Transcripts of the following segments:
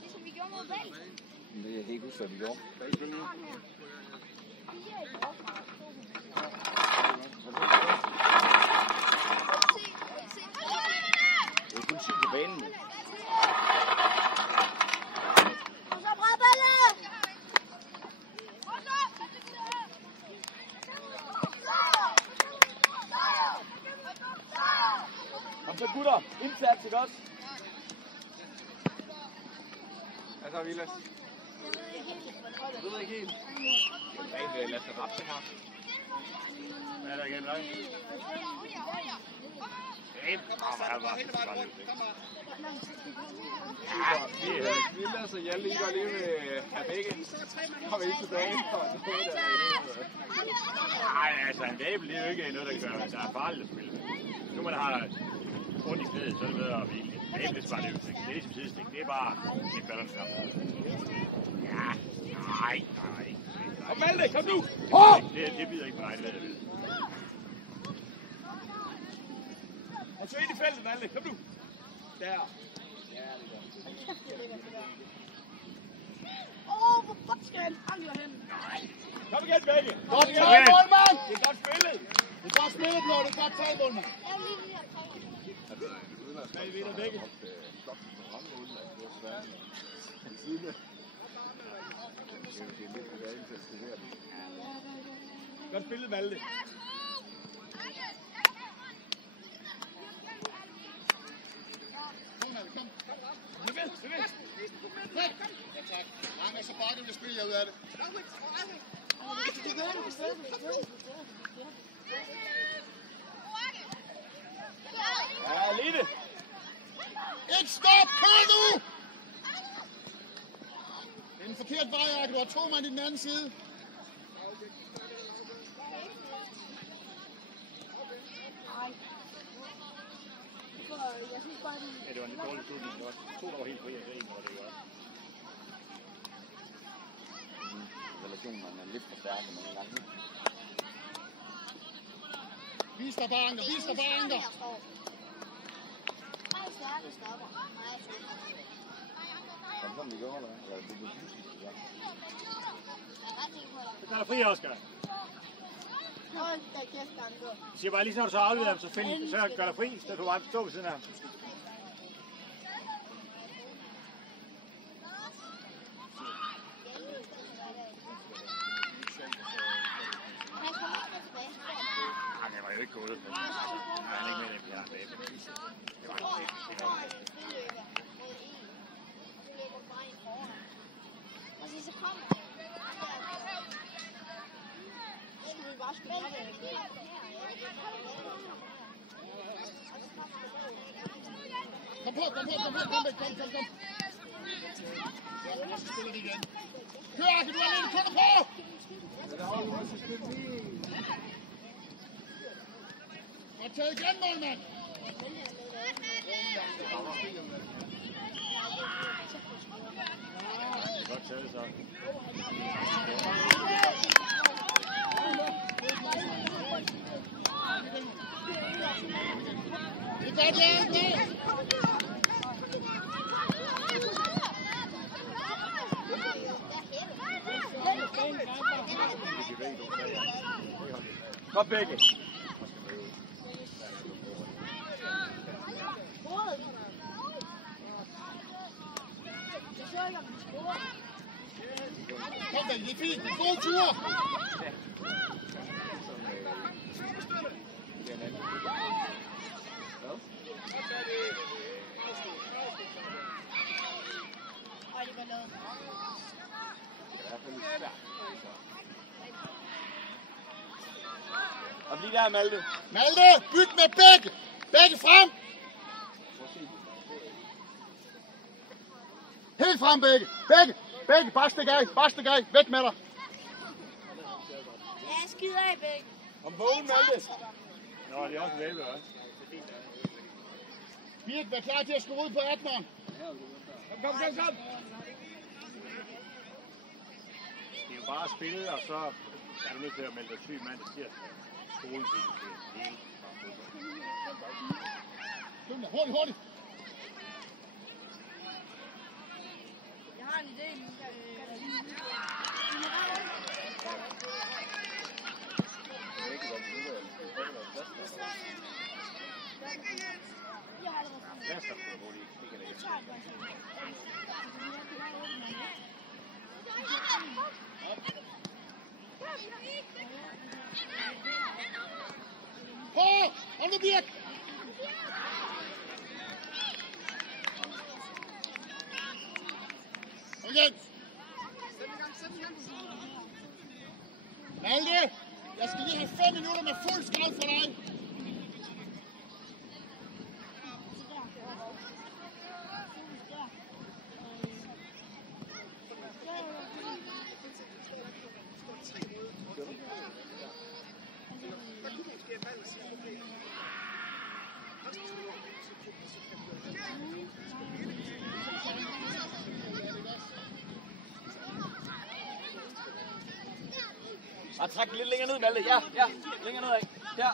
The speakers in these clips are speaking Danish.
Ligesom vi gjorde mod Bæk. Det er helt huske, hvad vi gjorde. Det er kun 10 på banen. Og så bred balle! Kom så gutter, indsats, ikke også? Hvad så, Vilas? Jeg ved ikke helt. Det er rent Lasse Rapsen her. Hvad er der igen, nej? Vilas og Hjalte, I går lige med her begge. Kommer I tilbage? Nej, altså en væbel, det er jo ikke noget, der gør det. Der er farligt at spille. Nu man har ondt i knæet, så er det bedre at hvile. Væbel, det er ligesom sidestik. Det er bare et balance. Ja, nej. Kom Malte, kom nu! Det bider ikke på dig, det ved jeg ved. Og så ind i feltet, Malte, kom nu! Der. Hvor fuck skal han angler hen? Kom igen, begge! Godt taget, målmand! Det er godt spillet! Det er godt spillet, Blå. Det er godt taget, målmand. Jeg vil lige her tre. Vi vinder begge. Godt spillet, Malte. Ja, tak. Mange så bare det spil, jeg ud af det. Ja, Line. Ikke stop! Kør nu! Det er en forkert vej, Arke. Du har 2 mand i den anden side. Jeg synes bare, Ja, det var en lidt dårlig slutning. Det var 2, der var helt fri, og det 1, der var det godt. Relationen er lidt for stærk nogle gange. Vis dig bare, Anker. Vis dig bare, Anker. Som vi gjorde, eller? Ja, det blev pludselig. Ja. Så er der fri, Oscar. hold da kæft, Anker. Jeg siger bare, lige så når du så afleverer ham, så gør der fri, så du bare stå ved siden af ham. Det var jo ikke gået. Nej, han er ikke med i det her. Det var ikke det. Så kom skulle vi bare spille det. Kom på. Ja, så spiller de igen. Kør, Arke, du er alene. Kør dig på! Og taget igen, målmand. Godt taget, så. Det gør det ikke. Kom begge. Kom da, det er fint. God tur. Og bliv der, Malte. Malte, byt med begge. Begge frem. Helt frem, begge. Begge. Bare stik af. Væk med dig. Ja, skid af, Bæk. Kom vågen, Malte. Nå, det er også væblet, også. Birk, vær klar til at skrue ud på 18'eren. Kom. Det er jo bare at spille, og så er du nødt til at melde dig syg mand, der siger skolen til det hele. Hurtigt. en idé. På! Hold nu, Birk! Okay. Malte, jeg skal lige have 5 minutter med fuld skrald for dig. Bare træk lidt længere ned, Malte. Ja, ja. Længere nedad. Ja.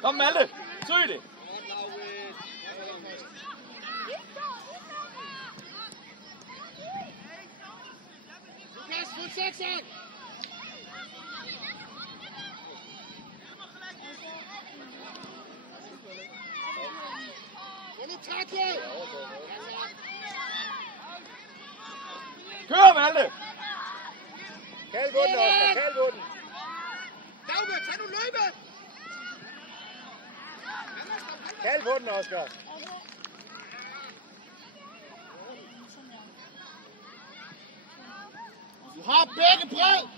Kom, Malte. Søg det. Lukas, fuld sekser! Få nu taklet! Kør, Malte. Kald på den, Oscar. Kald på den. Dauge, tag nu løbet! Kald på den, Oscar. Du har begge bred!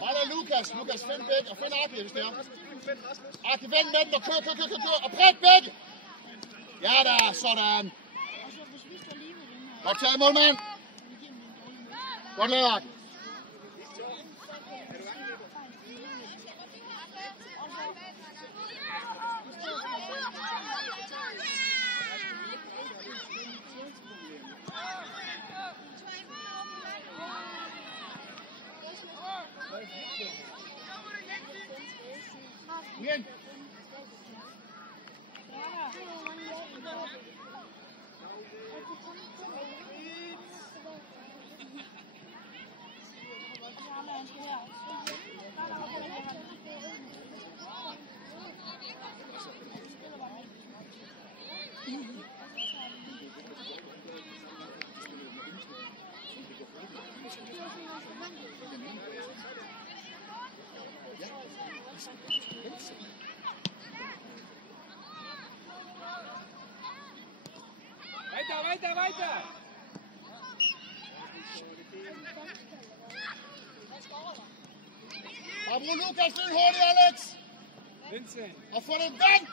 Hold da, Lukas. Lukas, find begge, og find Arke, hvis det er. Arke, vend med den, og kør, og bredt begge! Ja da, sådan. Godt taget, målmand. Godt lavet, Arke. Igen. Weiter, weiter! Bravo, Lukas, den hurtigt, Alex! Vincent! Og få den vendt!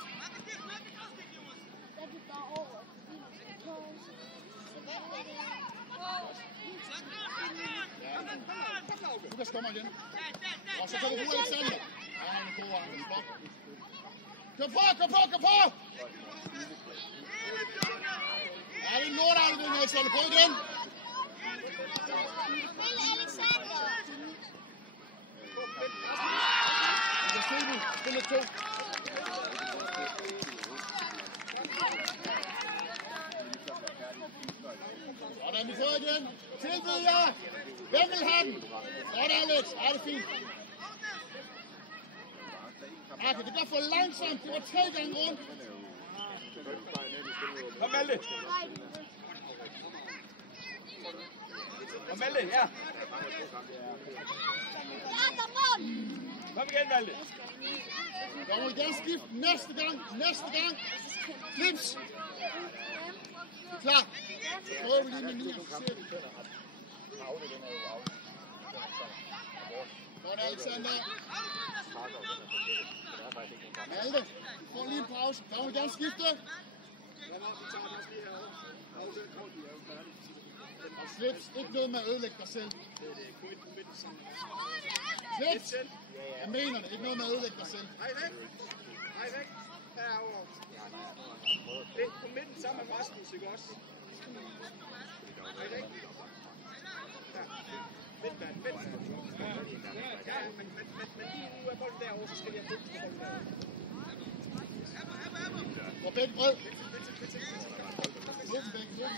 Lukas kommer igen. Og så kan du bruge Alexander. Ja, han er god, han er flot. Kør på! Ja, det er en lortafdeling, Alexander. Prøv igen. Spil Alexander! Det er Stine. Spil 2. Sådan, vi får igen. Tilbyd jer. Hvem vil have den? Godt, Alex. Ja, det er fint. Arke, det går for langsomt. Det var 3 gange rundt. Kom, Malte! Kom, Malte, ja! Kom igen, Malte! Jeg må igen skifte næste gang. Flips! Klar. Så prøver vi lige med 9. Godt, Alexander. Malte, du får lige en pause. Der må vi gerne skifte. Og slips, ikke noget med at ødelægge dig selv. Slips! Jeg mener det, ikke noget med at ødelægge dig selv. Hej væk. Herovre. Lidt på midten sammen med Rasmus, ikke også? Hej væk. Vent. Ja, men lige nu er bolden derovre, så skal vi have fokus på bolden derovre. Og begge bred. Lidt begge.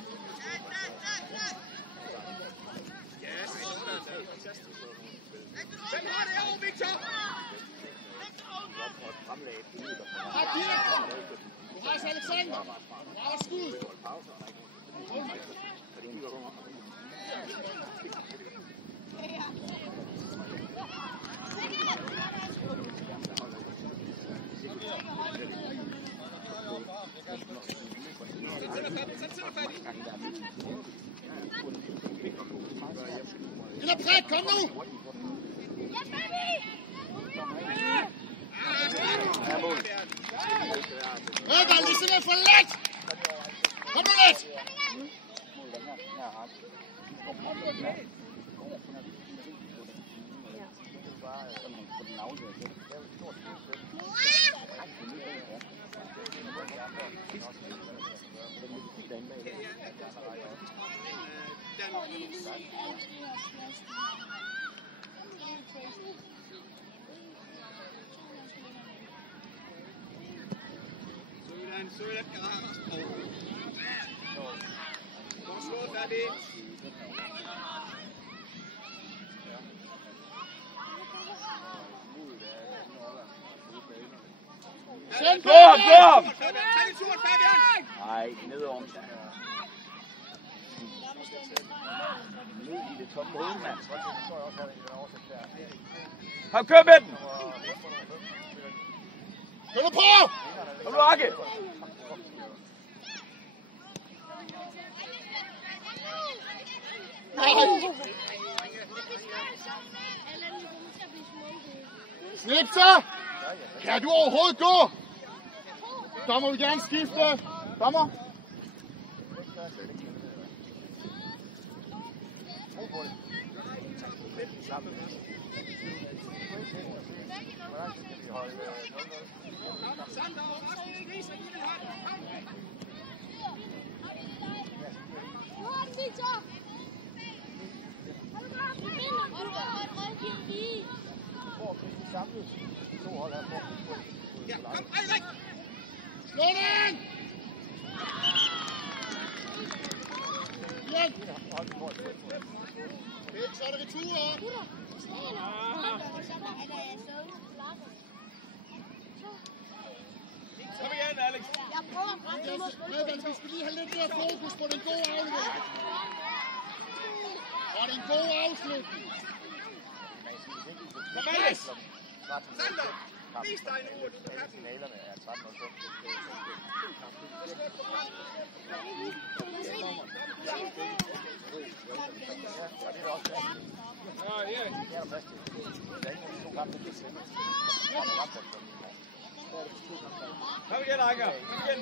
Sådan! Der var skud! Ind og prik, kom nu! Der er ligesom for let! Kom nu lidt! Sådan, Karl. Hvor slået er det? Gå ham! Tag din tur, Fabian! Nej, nedover. Ned i det tomme hoved, mand. Kom, kør med den! Kør nu på! Kom nu, Akke! Nej! Victor! Kan du overhovedet gå? Dommer vil gerne skifte. Dommer? Ja, kom, Eirik! Slå den! Igen! Ikke, så er det retur. Kom igen, Alex! Jeg prøver at ramme nummer Medvand, vi skal lige have lidt mere fokus på den gode aflevering. Og den gode afslutning. Kom, Alex! Sander! Vis dig nu, at du kan have den. Kom igen, Akke! Kom igen!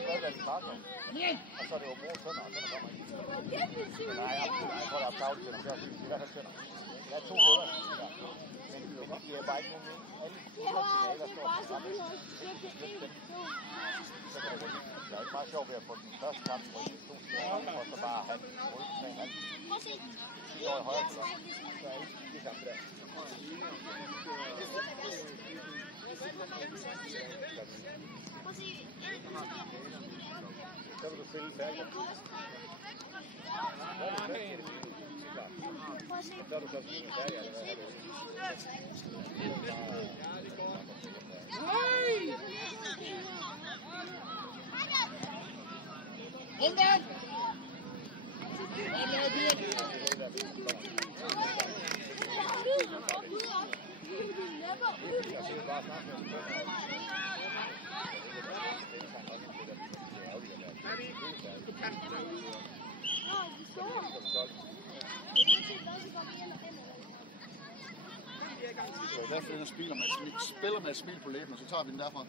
Igen! Og så er det jo mor og sønner, og sønner kommer ikke. Nej, jeg tror, der er applaus til dem. Det er i hvert fald sønner. Der er 2 huller. Men de er bare ikke nogen med. Alle finaler står på samme. Så kan det gå. Det er ikke meget sjovt ved at få den første kamp på de 2 sider, og så bare have rullet med alt. 10 år i højre på dig. Så er ikke det samme der. Så vil du spille færdig. Så er du så spillet færdig allerede. Rundt! Du kan den derude. Så i hvert fald spiller med et smil på læben, og så tager vi den derfra.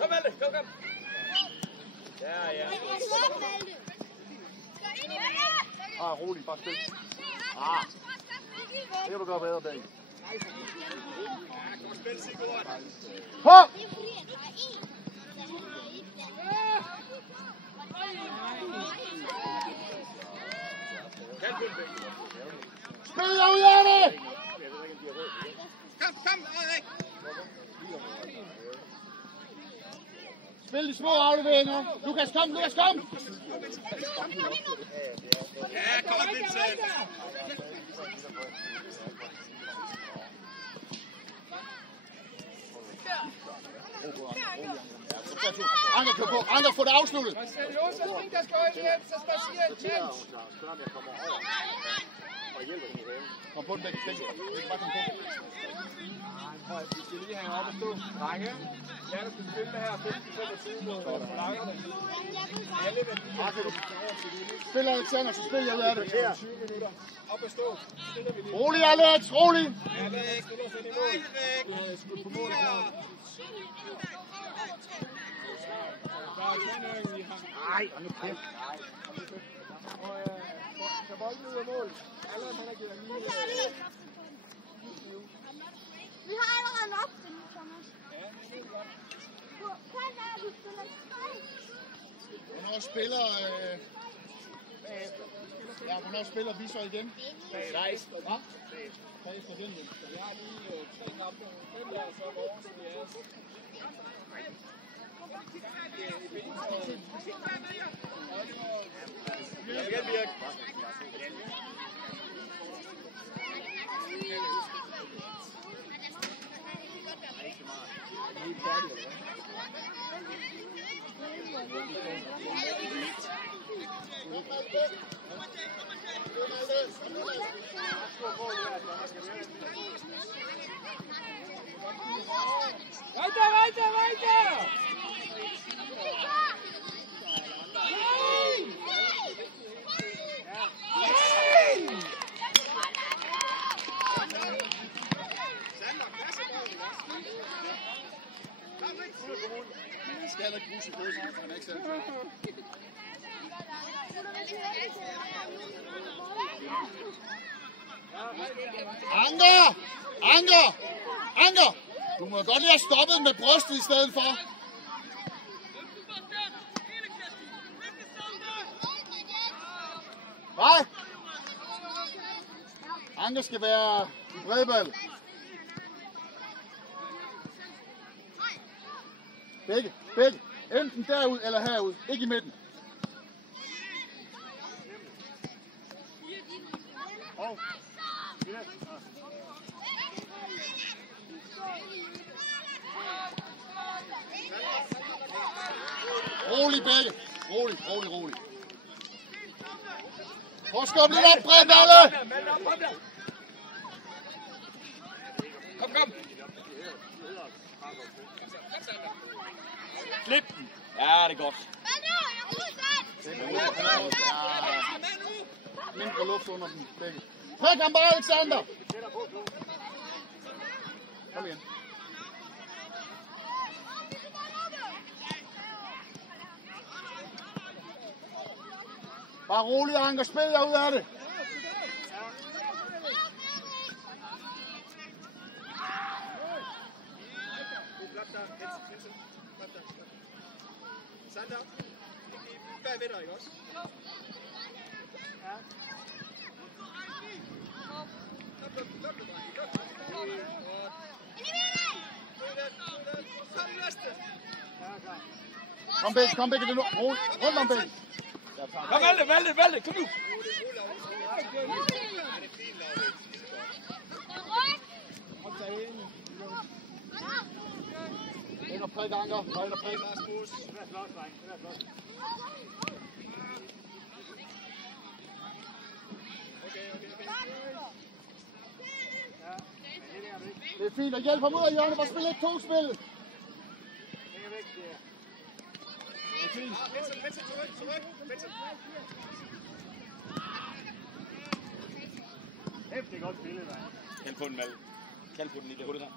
Kom, Malte! Kom! Ja. Rolig, bare spil. Det kan du gøre bedre, Dag. Ja, godt spil, Sigurd. På! Spil dig ud af det! Kom, Eirik! Spil de små afleveringer. Lukas, kom! Ja, kom, Vincent! Så tager Anker kører på. Anker, få det afsluttet. Seriøst, så fint, der skal øje hjem, så spacerer et mænd. Selvom jeg kommer over og hjælper hende i haven. Kom på den begge. Det kan bare komme på. Vi skal lige have op og stå. Drenge, lad os spille det her 15-25 mod flakkerne. Alle med de Spil Alexander, så spil jeg ud af det. 20 minutter. Op og stå. Spiller vi lige. Rolig, Alex, rolig. Alex, stiller os ind i mål. Skud på mål her. Der er Kandøen i ham. Nej, og nu kæft. Og så bolden ud af mål. Alle han har givet lige. Vi har allerede nok den, Thomas. Ja, det er godt. Kan være, du spiller 3. Hvornår spiller... Ja, hvornår spiller vi så igen? 16. Hva? 16 igen. Så vi har lige 3 kampe. 5 der, så vores. Igen, Birk. Weiter! Man skal heller ikke bruge sit bøs, man er ikke selv. Anker! Du må godt lige have stoppet med brystet i stedet for. Hvad? Anker skal være i bredball. Begge. Enten derud eller herud. Ikke i midten. Rolig begge. Rolig. Prøv at skubbe lidt op, bredt alle. Kom. Slip den. Ja, det er godt. Mindre luft under dem begge. Prik ham bare, Alexander. Kom igen. Bare rolig, Anker. Spil jer ud af det. Sander, bagved dig, ikke også? Ja. Kom begge, det er nu. Rundt om begge. Kom, Valde, kom nu. Ind og prik, Anker. Højt og prik. Det er fint, og hjælp ham ud af hjørnet, bare spil ikke 2 spil. Det er fint. Hæftigt godt spillet, mand. Kald på den, Valde. Kald på den i det hul her.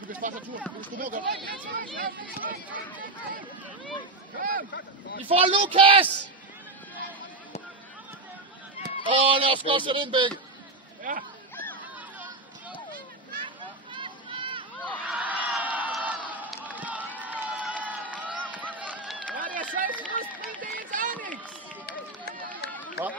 Du kan spare sig tur. Du skal nå godt. I får Lukas! Lad os godt sætte ind begge. Ja. Der Selbstfrust bringt dir jetzt auch nichts. Hvad?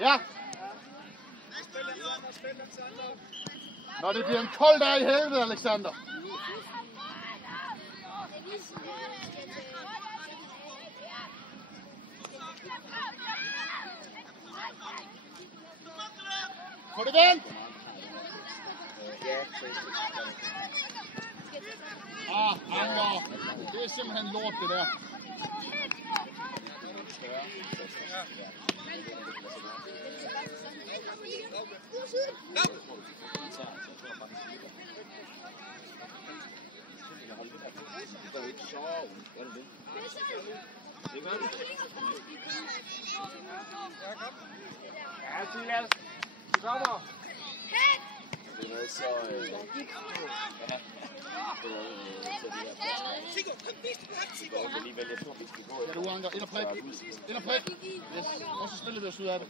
Ja. Når det bliver en kold dag i helvede, Alexander. Få det vendt! Anker. Det er simpelthen lort, det der. Ja, Silas. Du kommer. Det er så... alligevel, jeg tror, vi skal gå. Ja, du Anker. Ind og prik. Ind og prik. Yes. Og så spiller vi os ud af det.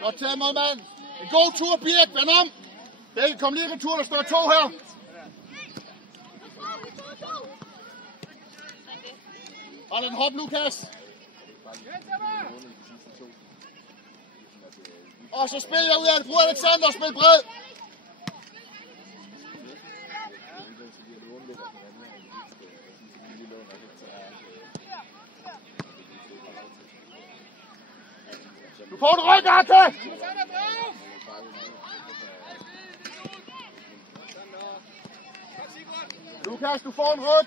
Godt taget, målmand. En god tur, Birk. Vend om. Begge, kom lige retur. Der står 2 her. Og den hop, Lukas. Og så spiller jeg ud af det. Brug Alexander og spil bred. Du får en ryg, Arke! Lukas, du får en ryg.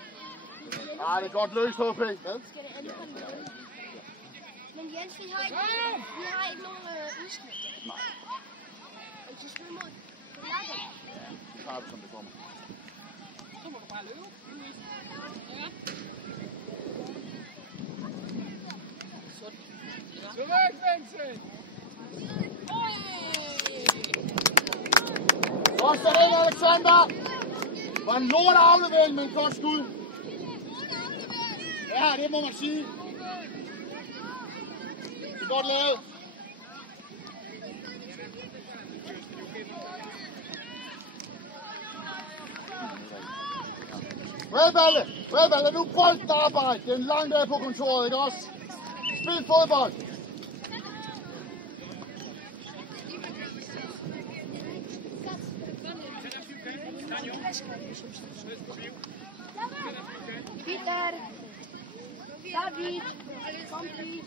Ah, det er godt løst, HP. Hvad? Men Jens, vi har ikke nogen udsnit. Nej. Og til spil mod. Det tager vi, som det kommer. Så må du bare løbe. Så væk, Vincent! Godt sat ind, Alexander. Var en lort aflevering med en godt skud. Ja, det må man sige. Det er godt lavet. Bredballe, nu bolden arbejde. Det er en lang dag på kontoret, ikke også? Spil fodbold. Peter, David, kom lige.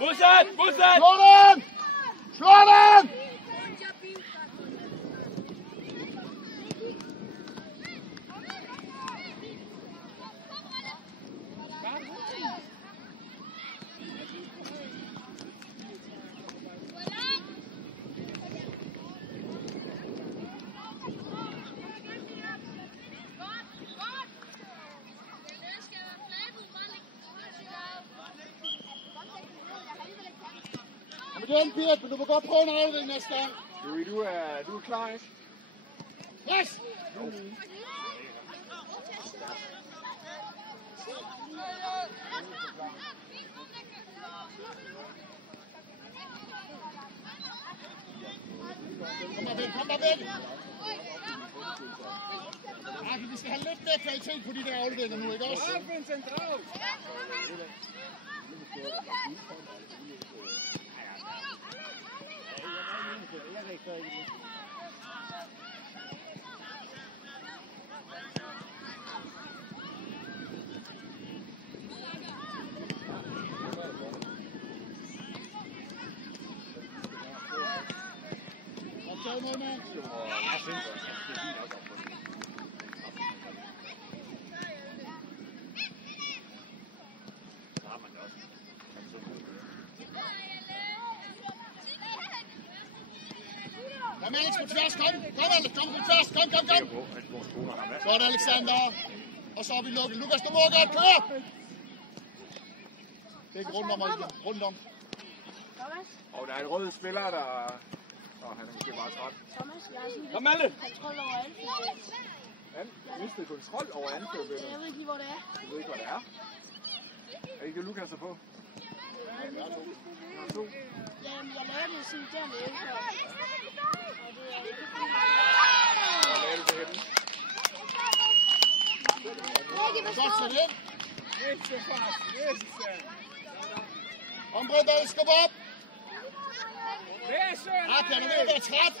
Modsat! Modsat! Slå den! Slå den! Igen, Birk, men du må godt prøve en aflevering næste gang. Du er klar, ikke? Yes! Kom der væk! Arke, vi skal have lidt mere kvalitet på de der afleveringer nu, ikke også? Drag, Vincent, drag! Optaget, målmand. Jeg synes også, at det er fint nok. Så har man det også. Kom Alex på tværs, kom! Kom Alex, kom på tværs, kom! Godt Alexander. Og så er vi lukket. Lukas, du må godt køre! Det er ikke rundt om, rundt om. Thomas, Og der er en rød spiller, der... han er måske bare træt. Thomas, jeg har sådan Kom, Malle! kontrol over alt. Mistet kontrol over anførbilledet. Jeg ved ikke lige, hvor det er. Du ved ikke, hvad det er. Er ikke det, Lukas er på? Jamen, jeg lavede det sådan dernede før. Og det er ikke Godt sæt ind. Nicht so fast. Jesus. Ombre Dahl, skub op. Wer ist schön? Arke, han er ved at være træt.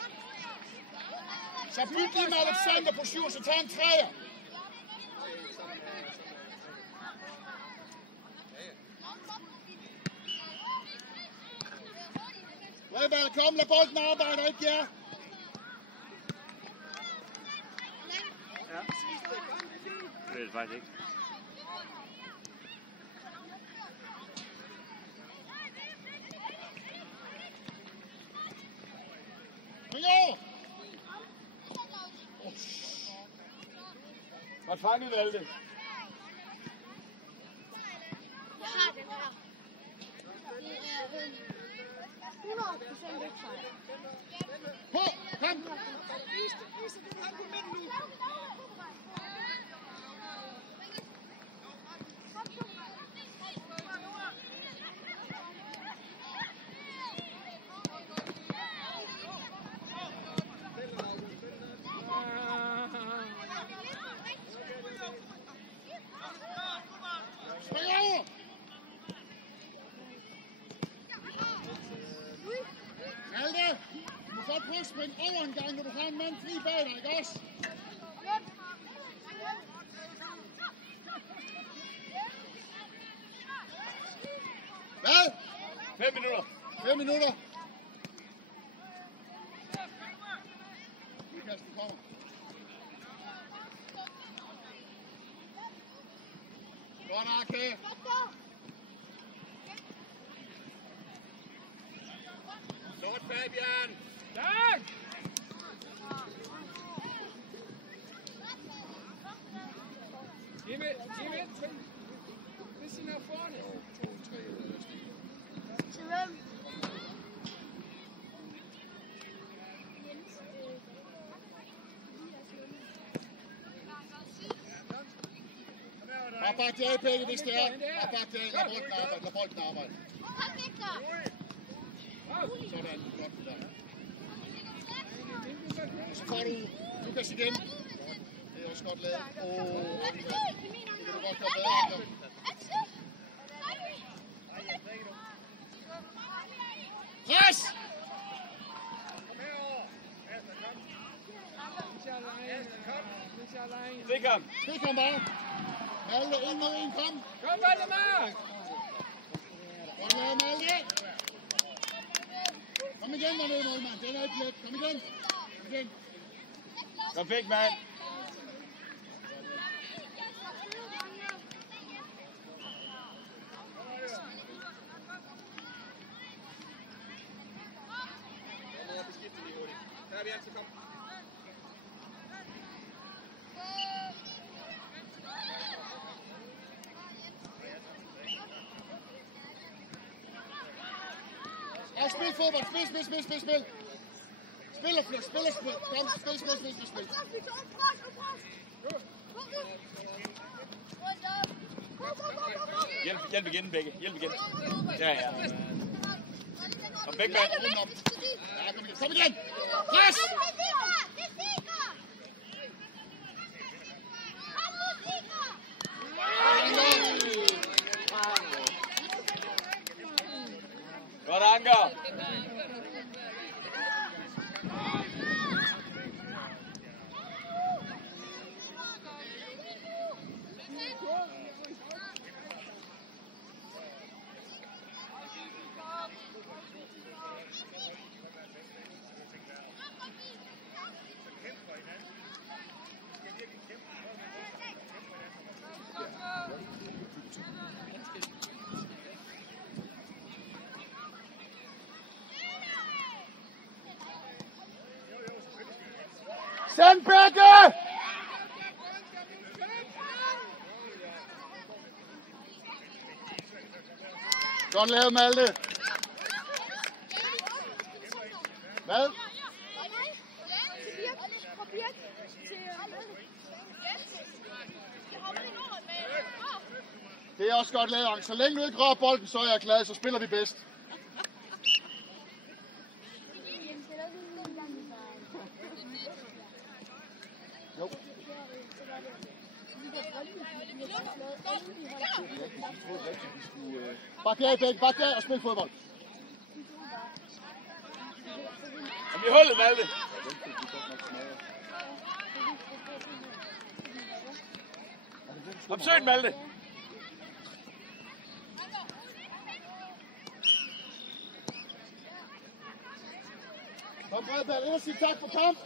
Så byt lige med Alexander på 7, så tag en træer. Bredberg, kom, lad bolden arbejde, ikke jer? Det ved jeg faktisk ikke. Godt fanget, Valde. Jeg har den her. Det er 100% ikke fejl. På, kom. Vis du ham på midten nu. Spring over. Malte, du må godt prøve at springe over en gang, når du har en mand fri bag dig, ikke også? Hvad? 5 minutter. 5 minutter. Lukas, du kommer. Godt, Arke. Stort, Fabian. Tak! Gib mit, bisschen nach vorne. Til hvem? Bare bak det af, Pelle, hvis det er. Bare bak det af. Lad bolden arbejde. Kom, Victor! Sådan, godt for dig. Så får du Lukas igen. Det er også godt lavet. Det kan du godt gøre bedre, Anker. Pres! Stik ham. Stik ham bare. Malte, 1 mod 1, kom. Kom, Valdemar! Godt lavet, Malte. Kom igen, dernede, målmand. Den er ikke let. Kom igen. Kom igen. Kom væk, mand. Fabian, så kom. Og spil fodbold. Spil. Spil og flyt. Kom, spil. Hjælp igen, begge. Hjælp igen. Ja. Kom væk, mand. Ja, kom igen. Pres! Godt, Anker. Send Becker! Godt lavet, Malte. Hvad? Det er også godt lavet, Anke. Så længe du ikke rører bolden, så er jeg glad, så spiller vi bedst. Jo. Bak af, Bæk. Bak af og spil fodbold. Kom i hullet, Malte. Opsøg den, Malte. Kom, Bredberg. Ind og sig tak for kamp.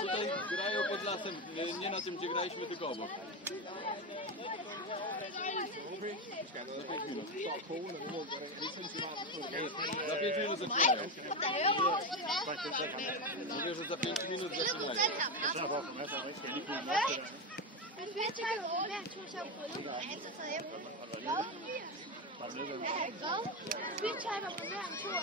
Tutaj grają pod lasem, nie na tym, gdzie graliśmy, tylko obok. Za 5 minut. Za 5 minut zaczynają. Mówię, że za 5 minut zaczynają. Så for at få masser af rigtig lige kunne nok til det. Var det nede? Vi tager på hver en tur.